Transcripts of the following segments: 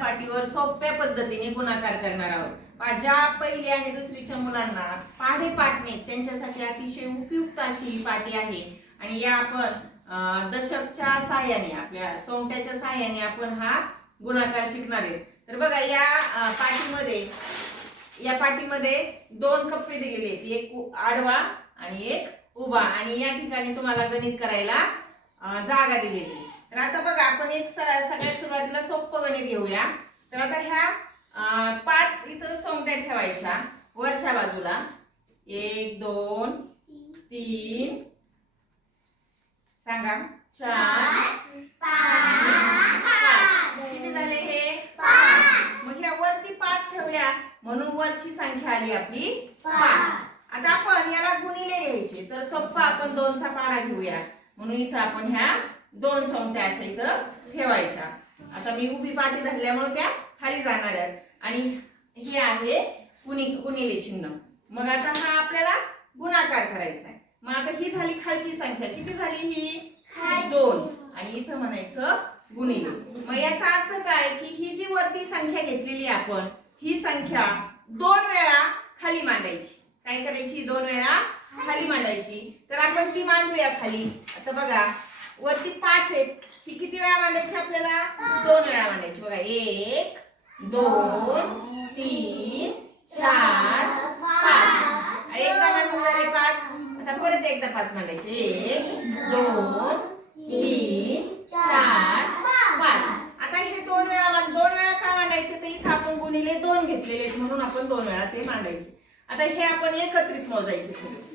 पाठीवर सोप्या पद्धतीने गुणाकार करणार आहोत. ज्या पहिली आणि दुसरीच्या मुलांना पाढे पाटणे त्यांच्यासाठी अतिशय उपयुक्त अशी ही पाठी आहे. आणि या आपण दशकच्या साह्याने आपल्या सोंगट्याच्या साह्याने आपण हा गुणाकार शिकणार आहे. तर बघा या पाठीमध्ये या पाठीमध्ये दोन कप्पे दिलेले आहेत. एक आडवा आणि एक उभा. आणि या ठिकाणी तुम्हाला गणित करायला जागा दिलेली आहे. तर आता बघा आपण एक सरा सगळ्यात सुरुवातीला सोपं गणित घेऊया. तर आता ह्या पाच इथं सोंगट्या ठेवायच्या वरच्या बाजूला. एक दोन तीन सांगा. चार पाच. किती झाले हे? मग ह्या वरती पाच ठेवल्या म्हणून वरची संख्या आली आपली पाच. आता आपण याला गुणिले घ्यायचे. तर सोप्पा आपण दोनचा पाडा घेऊया. म्हणून इथं आपण ह्या दोन सोंगट्या अशा इथं ठेवायच्या. आता मी उभी पाठी धरल्यामुळे त्या खाली जाणार आहेत. आणि हे आहे गुणि गुणिले चिन्ह. मग आता हा आपल्याला गुणाकार करायचा आहे. मग आता ही झाली खालची संख्या. किती झाली ही? दोन. आणि इथं म्हणायचं गुणिले. मग याचा अर्थ काय? की ही जी वरती संख्या घेतलेली आपण ही संख्या दोन वेळा खाली मांडायची. काय करायची? दोन वेळा खाली मांडायची. तर आपण ती मांडूया खाली. आता बघा वरती पाच आहेत. ही किती वेळा मांडायची आपल्याला? दोन वेळा मांडायची. बघा एक दोन तीन चार पाच. एकदा मांडून झाले पाच. आता परत एकदा पाच मांडायचे. एक दोन तीन चार पाच. आता हे दोन वेळा दोन वेळा का मांडायचे? तर इथं आपण गुणिले दोन घेतलेले आहेत म्हणून आपण दोन वेळा ते मांडायचे. आता हे आपण एकत्रित मोजायचे सगळे.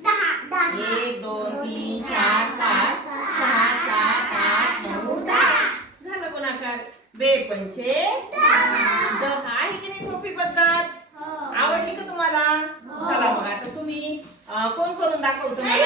एक दोन तीन चार पाच सहा सात आठ नऊ दहा झालं गुणाकार बे पंचे दहा. आहे की नाही सोपी पद्धत आवडली का तुम्हाला? चला मग आता तुम्ही कोण करून दाखवतो? मला